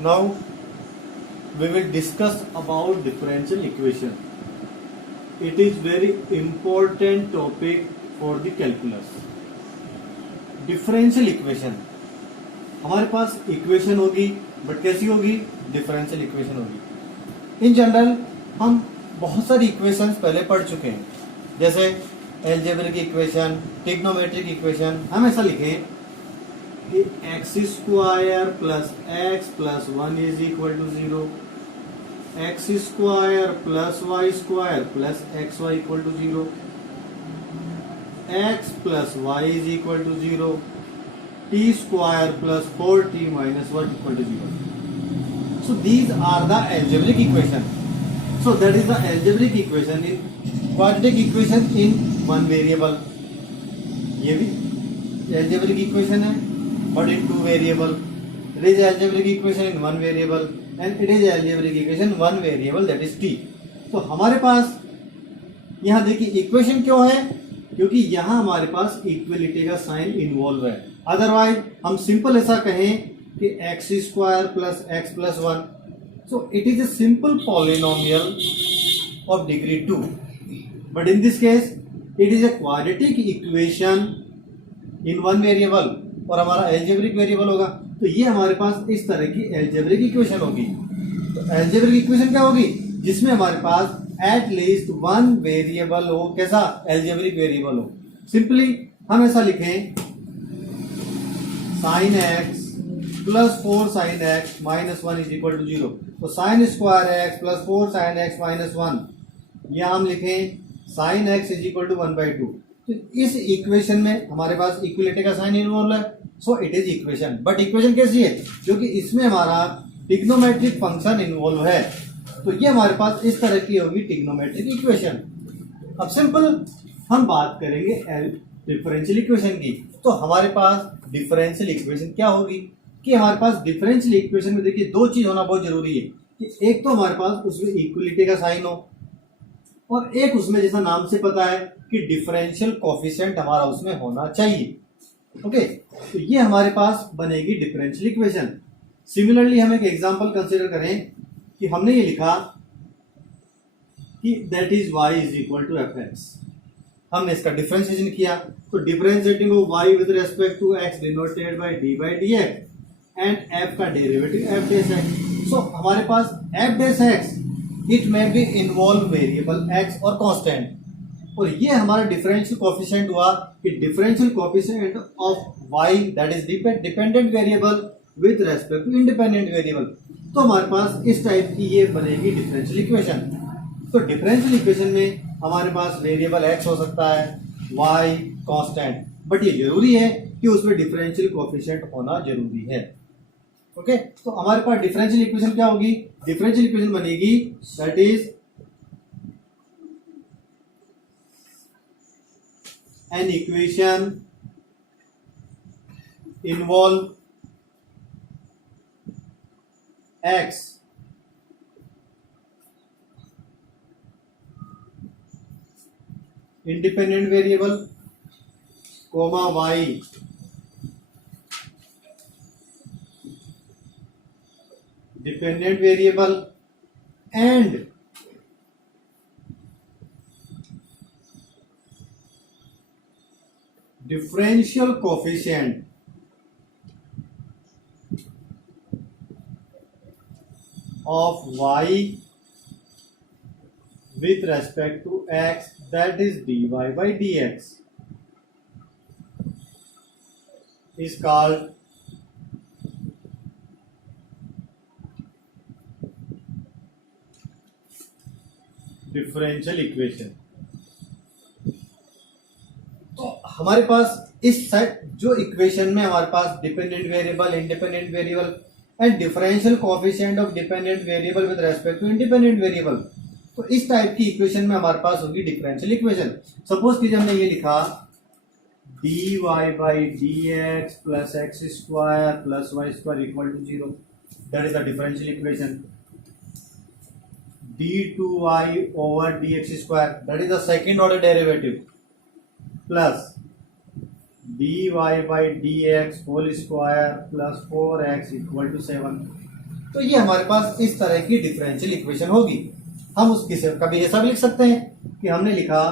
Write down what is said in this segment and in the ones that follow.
Now we will discuss about differential equation. It is very important topic for the calculus. Differential equation, हमारे पास equation होगी but कैसी होगी? Differential equation होगी. In general हम बहुत सारी इक्वेशंस पहले पढ़ चुके हैं, जैसे एल्जेब्रिक इक्वेशन, ट्रिग्नोमेट्रिक इक्वेशन. हम ऐसा लिखें कि x square plus x plus 1 is equal to 0, x square plus y square plus x y equal to 0, x plus y is equal to 0, t square plus 4t minus 1 equal to 0. So these are the algebraic equation. So that is the algebraic equation in quadratic equation in one variable. ये भी algebraic equation है but in two variable. It is algebraic equation in one variable and it is algebraic equation one variable, that is t. तो हमारे पास यहाँ देखिए equation क्यों है? क्योंकि यहां हमारे पास इक्वलिटी का साइन इन्वॉल्व है. अदरवाइज हम सिंपल ऐसा कहें कि x square plus x plus 1, so it is a simple polynomial of degree 2, but in this case it is a quadratic equation in one variable और हमारा एल्जेब्रिक वेरिएबल होगा. तो ये हमारे पास इस तरह की एल्जेब्रिक इक्वेशन होगी. तो एल्जेब्रिक इक्वेशन क्या होगी? जिसमें हमारे पास एट लीस्ट वन वेरिएबल हो. कैसा? एल्जेब्रिक वेरिएबल हो. सिंपली हम ऐसा लिखें sine x plus 4 sine x minus 1 is equal to 0. तो sine square x plus 4 sine x minus 1, या हम लिखें sine x is equal to 1/2. तो इस इक्वेशन में हमारे पास इक्वलिटी का साइन इन्वॉल्व है, so it is equation. But equation कैसी है? क्योंकि इसमें हमारा ट्रिग्नोमेट्रिक फंक्शन इन्वॉल्व है, तो ये हमारे पास इस तरह की होगी ट्रिग्नोमेट्रिक इक्वेशन. अब सिंपल हम बात करेंगे डिफरेंशियल इक्वेशन की. तो हमारे पास डिफरेंशियल इक्वेशन क्या होगी कि हमारे पास डिफरेंशियल इक्वेशन में देखिए दो चीज होना बहुत जरूरी है कि एक तो हमारे पास उसमें इक्वलिटी का साइन हो और एक उसमें जैसा नाम से पता है कि डिफरेंशियल कोफिशिएंट हमारा उसमें होना चाहिए. ओके, तो ये हमारे पास बनेगी डिफरेंशियल इक्वेशन. सिमिलरली हम एक एग्जांपल कंसीडर करें कि हमने ये लिखा कि that is y is equal to f x. हमने इसका डिफरेंशिएशन किया, तो differentiating of y with respect to x denoted by d by dx and f का derivative f dash x. So हमारे पास f डैश x इट में भी involve variable x और कांस्टेंट, और ये हमारा डिफरेंशियल कोएफिशिएंट हुआ कि differential coefficient of y that is dependent variable with respect to independent variable. तो हमारे पास इस टाइप की ये बनेगी डिफरेंशियल इक्वेशन. तो डिफरेंशियल इक्वेशन में हमारे पास वेरिएबल x हो सकता है, y कांस्टेंट, बट ये जरूरी है कि उसमें डिफरेंशियल कोएफिशिएंट होना जरूरी है. ओके, तो हमारे पास डिफरेंशियल इक्वेशन क्या होगी? डिफरेंशियल इक्वेशन बनेगी that is an equation involve x independent variable comma y dependent variable and differential coefficient of y with respect to x, that is dy by dx, is called differential equation. तो हमारे पास इस set जो equation में हमारे पास dependent variable, independent variable and differential coefficient of dependent variable with respect to independent variable, तो इस टाइप की इक्वेशन में हमारे पास होगी डिफरेंशियल इक्वेशन. सपोज कीजिए हमने ये लिखा dy by dx plus x square plus y square equal to 0. That is the differential equation. d2y over dx square, that is the second order derivative, plus dy by dx whole square plus 4x equal to 7. तो ये हमारे पास इस तरह की differential equation होगी। हम उसकी से कभी ऐसा भी लिख सकते हैं कि हमने लिखा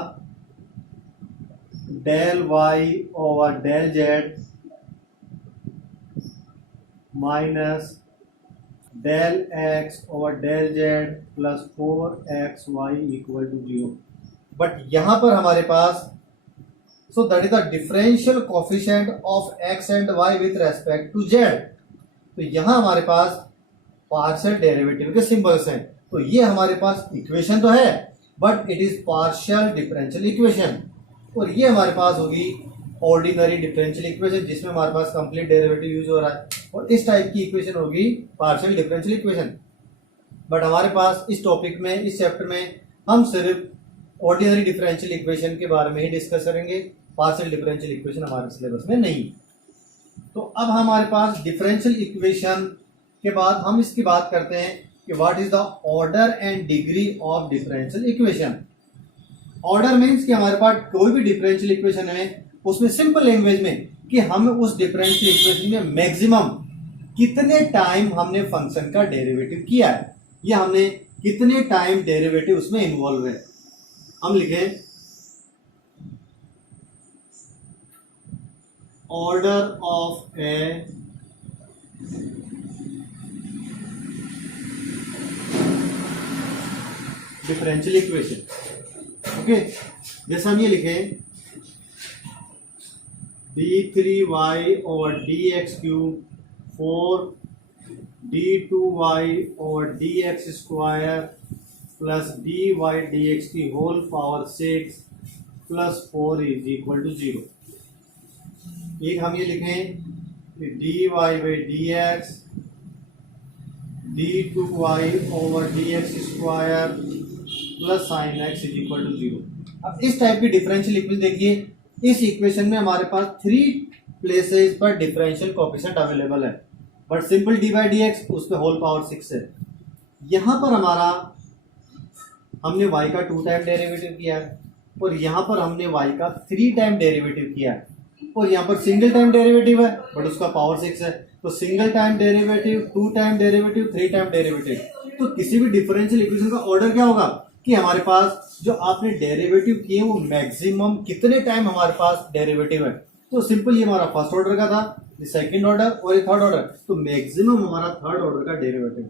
del y over del z minus del x over del z plus 4xy equal to 0। But यहां पर हमारे पास so that is the differential coefficient of x and y with respect to z। तो यहां हमारे पास पार्शियल डेरिवेटिव के symbols हैं। तो ये हमारे पास इक्वेशन तो है but it is partial differential equation, और ये हमारे पास होगी ऑर्डिनरी डिफरेंशियल इक्वेशन जिसमें हमारे पास कंप्लीट डेरिवेटिव यूज हो रहा है, और इस टाइप की इक्वेशन होगी पार्शियल डिफरेंशियल इक्वेशन। बट हमारे पास इस टॉपिक में, इस चैप्टर में हम सिर्फ ऑर्डिनरी डिफरेंशियल इक्वेशन के बारे में ही डिस्कस करेंगे, पार्शियल डिफरेंशियल इक्वेशन हमारे सिलेबस में नहीं। तो अब हमारे पास डिफरेंशियल इक्वेशन के बाद हम इसकी बात करते हैं कि what is the order and degree of differential equation. Order means कि हमारे पास कोई भी डिफरेंशियल इक्वेशन है उसमें सिंपल लैंग्वेज में कि हम उस डिफरेंशियल इक्वेशन में मैक्सिमम कितने टाइम हमने फंक्शन का डेरिवेटिव किया है, या हमने कितने टाइम डेरिवेटिव उसमें इन्वॉल्व है। हम लिखें order of a differential equation. Okay, जैसे हम ये लिखें d3y over dx cube 4 d2y over dx square plus dy dx की whole power 6 plus 4 is equal to 0। एक हम ये लिखें dy by dx d2y over dx square plus sine x is equal to 0। अब इस टाइप की differential equation देखिए, इस इक्वेशन में हमारे पास 3 प्लेसेस पर डिफरेंशियल कोएफिशिएंट अवेलेबल है, but simple D by d x उस पर होल पावर 6 है। यहां पर हमारा हमने y का 2 टाइम डेरिवेटिव किया है, और यहां पर हमने y का 3 टाइम डेरिवेटिव किया है, और यहां पर सिंगल टाइम डेरिवेटिव है बट उसका पावर 6 है। तो single time derivative, 2 time derivative, 3 time derivative. तो किसी भी डिफरेंशियल इक्वेशन का ऑर्डर क्या होगा कि हमारे पास जो आपने डेरिवेटिव किए वो मैक्सिमम कितने टाइम हमारे पास डेरिवेटिव है। तो सिंपल ये हमारा फर्स्ट ऑर्डर का था, ये सेकंड ऑर्डर और ये थर्ड ऑर्डर, तो मैक्सिमम हमारा थर्ड ऑर्डर का डेरिवेटिव।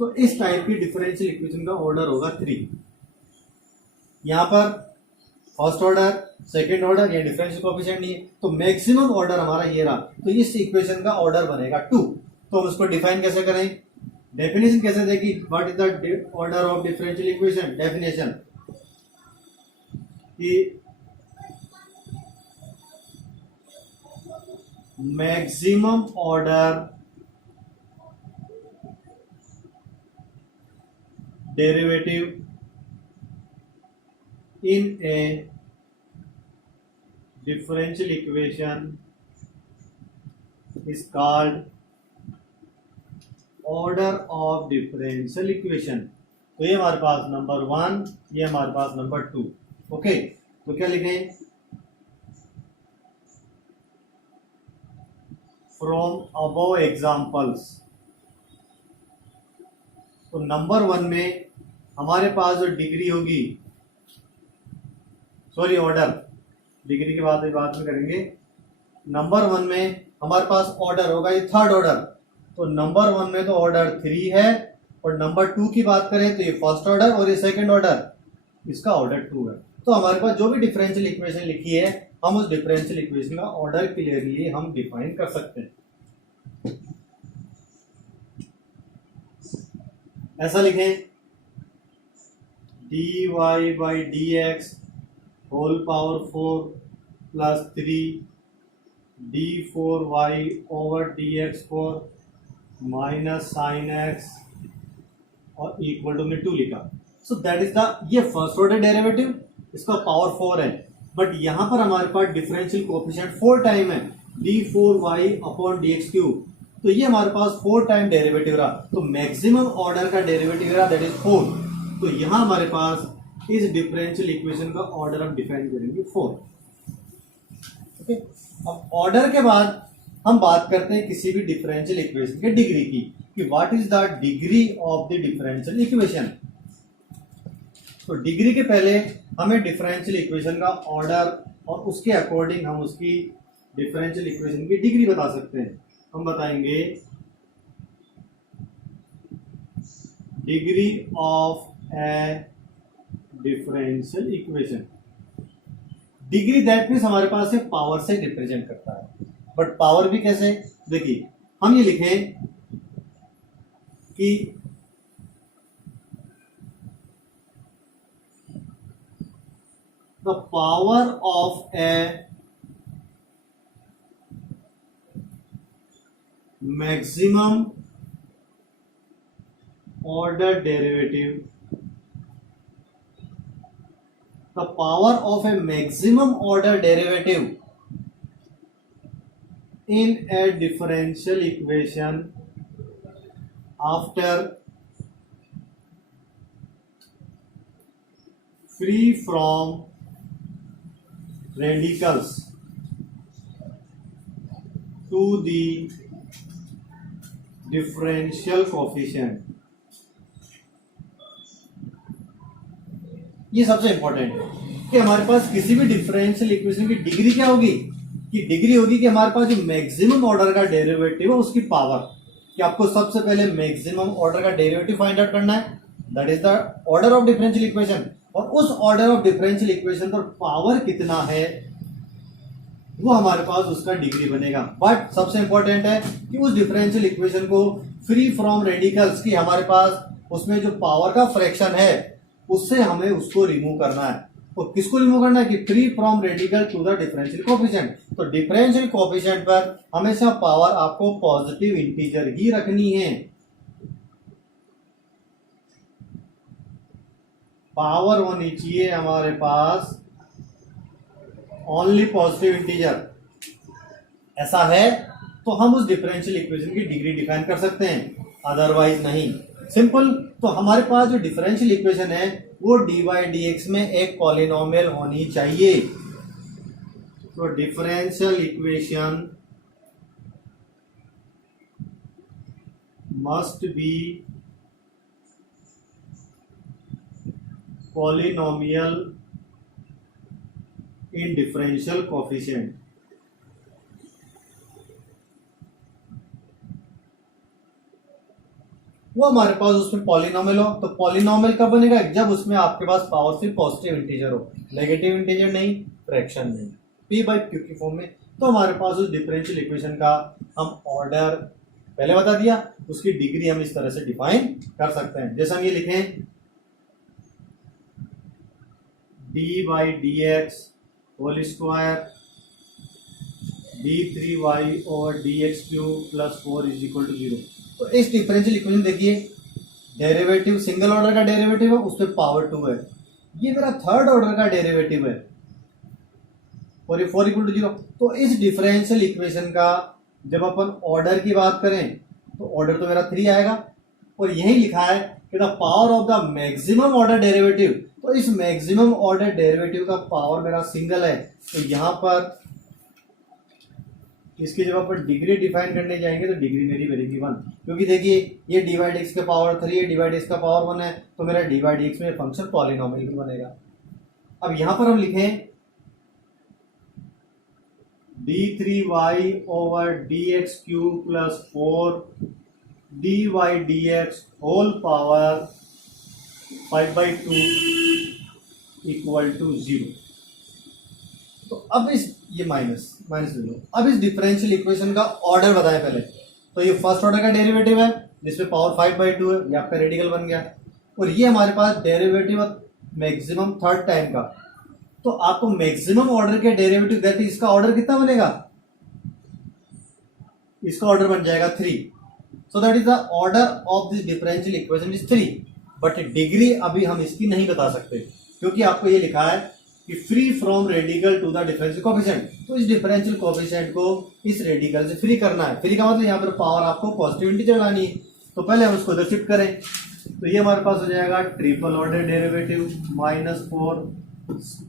तो इस टाइप की डिफरेंशियल इक्वेशन का ऑर्डर होगा 3। यहां पर फर्स्ट ऑर्डर, सेकंड ऑर्डर, ये डिफरेंशियल कोएफिशिएंट नहीं है, तो मैक्सिमम ऑर्डर हमारा ये रहा। तो इस इक्वेशन का ऑर्डर बनेगा 2। तो हम उसको डिफाइन कैसे करें, डेफिनेशन कैसे देगी, what is the order of differential equation. Definition कि maximum order derivative in a differential equation is called order of differential equation। तो ये हमारे पास नंबर 1, ये हमारे पास नंबर 2। ओके, तो क्या लिखें, फ्रॉम अबव एग्जाम्पल्स। तो नंबर 1 में हमारे पास जो डिग्री होगी, सॉरी ऑर्डर, डिग्री की बात में करेंगे। नंबर 1 में हमारे पास ऑर्डर होगा ये थर्ड ऑर्डर, तो नंबर 1 में तो ऑर्डर 3 है, और नंबर 2 की बात करें तो ये फर्स्ट ऑर्डर और ये सेकंड ऑर्डर, इसका ऑर्डर 2 है। तो हमारे पास जो भी डिफरेंशियल इक्वेशन लिखी है हम उस डिफरेंशियल इक्वेशन का ऑर्डर क्लियरली हम डिफाइन कर सकते हैं। ऐसा लिखें dy by dx whole power 4 plus 3 d4y over dx4 minus sine x और इक्वल टू में 2 लिखा। सो दैट इज द, ये फर्स्ट ऑर्डर डेरिवेटिव, इसका पावर 4 है, बट यहां पर हमारे पास डिफरेंशियल कोएफिशिएंट 4 टाइम है, d4y अपॉन dx क्यूब। तो ये हमारे पास 4 टाइम डेरिवेटिव रहा, तो मैक्सिमम ऑर्डर का डेरिवेटिव रहा दैट इज 4। तो यहां हमारे पास इस डिफरेंशियल इक्वेशन का ऑर्डर हम डिफाइन करेंगे 4। ओके, अब ऑर्डर के बाद हम बात करते हैं किसी भी डिफरेंशियल इक्वेशन के डिग्री की, कि what is the degree of the differential equation. तो डिग्री के पहले हमें डिफरेंशियल इक्वेशन का ऑर्डर और उसके अकॉर्डिंग हम उसकी डिफरेंशियल इक्वेशन की डिग्री बता सकते हैं। हम बताएंगे degree of a differential equation. Degree that means हमारे पास से पावर से रिप्रेजेंट करता है, बट पावर भी कैसे, देखिए हम ये लिखें कि the power of A maximum order derivative, the power of a maximum order derivative in a differential equation after free from radicals to the differential coefficient। ये सबसे इंपॉर्टेंट है कि हमारे पास किसी भी डिफरेंशियल इक्वेशन की डिग्री क्या होगी, कि डिग्री होगी कि हमारे पास जो मैक्सिमम ऑर्डर का डेरिवेटिव है उसकी पावर, कि आपको सबसे पहले मैक्सिमम ऑर्डर का डेरिवेटिव फाइंड आउट करना है, that is the order of differential equation, और उस ऑर्डर ऑफ डिफरेंशियल इक्वेशन पर पावर कितना है वो हमारे पास उसका डिग्री बनेगा। बट सबसे इंपॉर्टेंट है कि उस डिफरेंशियल इक्वेशन को फ्री फ्रॉम रेडिकल्स, की हमारे पास उसमें जो पावर का फ्रैक्शन है उससे हमें उसको रिमूव करना है। तो किसको रिमूव करना है, कि free from radical to the differential coefficient. तो डिफरेंशियल कोएफिशिएंट पर हमेशा पावर आपको पॉजिटिव इंटीजर ही रखनी है। पावर होनी चाहिए हमारे पास ओनली पॉजिटिव इंटीजर। ऐसा है तो हम उस डिफरेंशियल इक्वेशन की डिग्री डिफाइन कर सकते हैं, अदरवाइज नहीं। सिंपल। तो हमारे पास जो डिफरेंशियल इक्वेशन है वो dy dx में एक पॉलिनोमियल होनी चाहिए। तो differential equation must be polynomial in differential coefficient. वो हमारे पास उसमें पॉलिनोमियल हो। तो पॉलिनोमियल कब बनेगा, जब उसमें आपके पास पावर सिर्फ पॉजिटिव इंटीजर हो, नेगेटिव इंटीजर नहीं, फ्रैक्शन नहीं, p बाई क्यू की फॉर्म में। तो हमारे पास उस डिफरेंशियल इक्वेशन का हम ऑर्डर पहले बता दिया, उसकी डिग्री हम इस तरह से डिफाइन कर सकते हैं। जैसे हम ये लिखें d by d x whole square d3y और dx³ plus 4 is equal to 0। तो इस डिफरेंशियल इक्वेशन देखिए, डेरिवेटिव सिंगल ऑर्डर का डेरिवेटिव है, उस पर पावर 2 है। ये मेरा थर्ड ऑर्डर का डेरिवेटिव है और ये 4 इक्वल टू 0। तो इस डिफरेंशियल इक्वेशन का जब अपन ऑर्डर की बात करें तो ऑर्डर तो मेरा 3 आएगा, और यही लिखा है कि the power of the maximum order derivative. तो इस मैक्सिमम ऑर्डर डेरिवेटिव का पावर मेरा सिंगल है, तो यहां पर इसकी जब अपन डिग्री डिफाइन करने जाएंगे तो डिग्री मेरी बनेगी 1, क्योंकि देखिए ये डिवाइड एक्स का पावर 3 है, डिवाइड एक्स का पावर 1 है, तो मेरा डिवाइड एक्स में फंक्शन पॉलिनोमियल भी बनेगा। अब यहां पर हम लिखें d3y over dx³ plus 4 dy dx whole power 5/2 equal to 0। तो अब इस ये माइनस ले लो। अब इस डिफरेंशियल इक्वेशन का ऑर्डर बताएं पहले। तो ये फर्स्ट ऑर्डर का डेरिवेटिव है जिसमें पावर 5/2 है, ये आपका रेडिकल बन गया, और ये हमारे पास डेरिवेटिव मैक्सिमम थर्ड टाइम का। तो आपको मैक्सिमम ऑर्डर के डेरिवेटिव देते, इसका ऑर्डर कितना बनेगा, इसका ऑर्डर बन जाएगा 3। सो that is the order of this differential equation is 3। But degree अभी हम इसकी नहीं बता सकते, क्योंकि आपको ये लिखा है कि free from radical to the differential coefficient. तो इस डिफरेंशियल कोएफिशिएंट को इस रेडिकल से फ्री करना है। फ्री का मतलब यहाँ पर पावर आपको पॉजिटिव इंटीजर लानी है, तो पहले हम उसको इधर शिफ्ट करें। तो ये हमारे पास हो जाएगा triple order derivative -4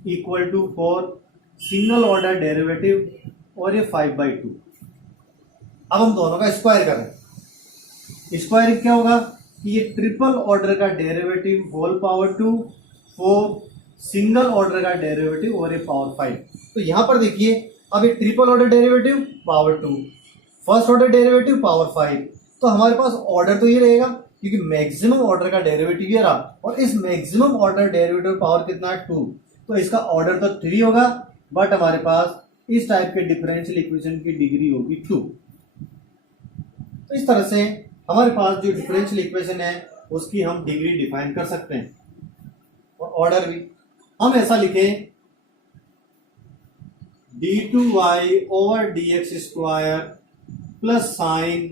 equal to 4 single order derivative, और ये 5/2। अब हम दोनों का स्क्वायर करें। स्क्वायर क्या होगा कि ये ट्रिपल ऑर्डर का derivative whole power 2 4 single order का डेरिवेटिव और ये पावर 5। तो यहां पर देखिए अब ये triple order derivative power 2, first order derivative power 5। तो हमारे पास ऑर्डर तो ये रहेगा क्योंकि मैक्सिमम ऑर्डर का डेरिवेटिव ये रहा और इस मैक्सिमम ऑर्डर डेरिवेटिव पावर कितना है 2, तो इसका ऑर्डर तो 3 होगा, बट हमारे पास इस टाइप के डिफरेंशियल इक्वेशन की डिग्री होगी 2। तो इस तरह से हमारे पास जो डिफरेंशियल इक्वेशन है उसकी हम डिग्री डिफाइन कर सकते हैं और ऑर्डर भी हम ऐसा लिखें d2y over dx square plus sine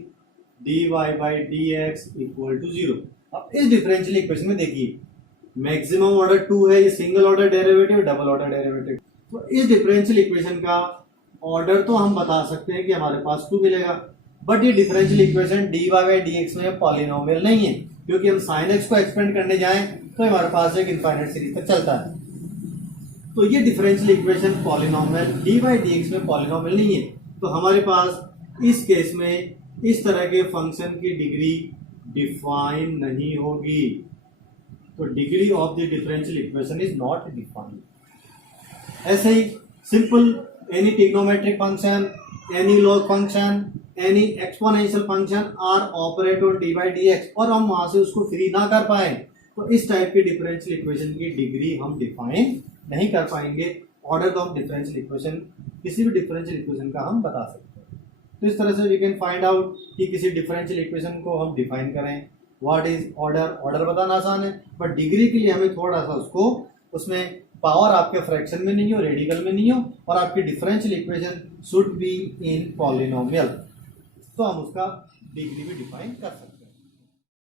dy by dx equal to 0। अब इस डिफरेंशियल इक्वेशन में देखिए मैक्सिमम ऑर्डर 2 है, ये single order derivative double order derivative. तो इस डिफरेंशियल इक्वेशन का ऑर्डर तो हम बता सकते हैं कि हमारे पास 2 मिलेगा, बट ये differential equation dy by dx में पॉलिनोमियल नहीं है, क्योंकि हम sin x को एक्सपेंड करने जाएं तो हमारे पास एक इनफाइनाइट सीरीज तक चलता है। तो ये differential equation polynomial dy by dx में पॉलिनोमियल नहीं है। तो हमारे पास इस केस में इस तरह के फंक्शन की डिग्री डिफाइन नहीं होगी। तो degree of the differential equation is not defined. ऐसे ही simple any trigonometric function, any log function, any exponential function are operate on d by d x और हम वहां से उसको फ्री ना कर पाए तो इस टाइप की डिफरेंशियल इक्वेशन की डिग्री हम डिफाइन नहीं कर पाएंगे। ऑर्डर ऑफ डिफरेंशियल इक्वेशन किसी भी डिफरेंशियल इक्वेशन का हम बता सकते हैं। तो इस तरह से वी कैन फाइंड आउट कि किसी डिफरेंशियल इक्वेशन को हम डिफाइन करें। व्हाट इज ऑर्डर, ऑर्डर बताना आसान है, बट डिग्री के लिए हमें थोड़ा सा उसको उसमें पावर आपके फ्रैक्शन में नहीं हो, रेडिकल में नहीं हो, और आपकी differential equation should be in polynomial, तो हम उसका डिग्री भी डिफाइन कर सकते हैं।